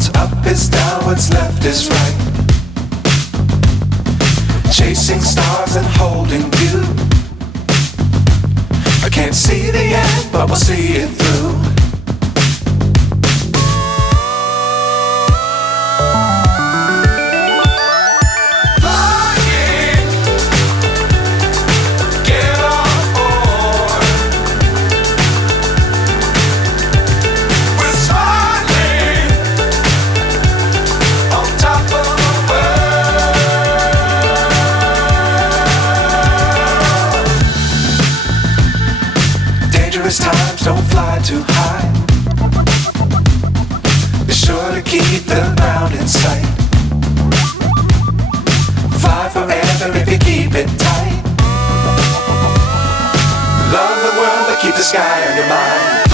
What's up is down, what's left is right. Chasing stars and holding you. I can't see the end, but we'll see it through. Times don't fly too high. Be sure to keep the ground in sight. Fly forever if you keep it tight. Love the world but keep the sky on your mind.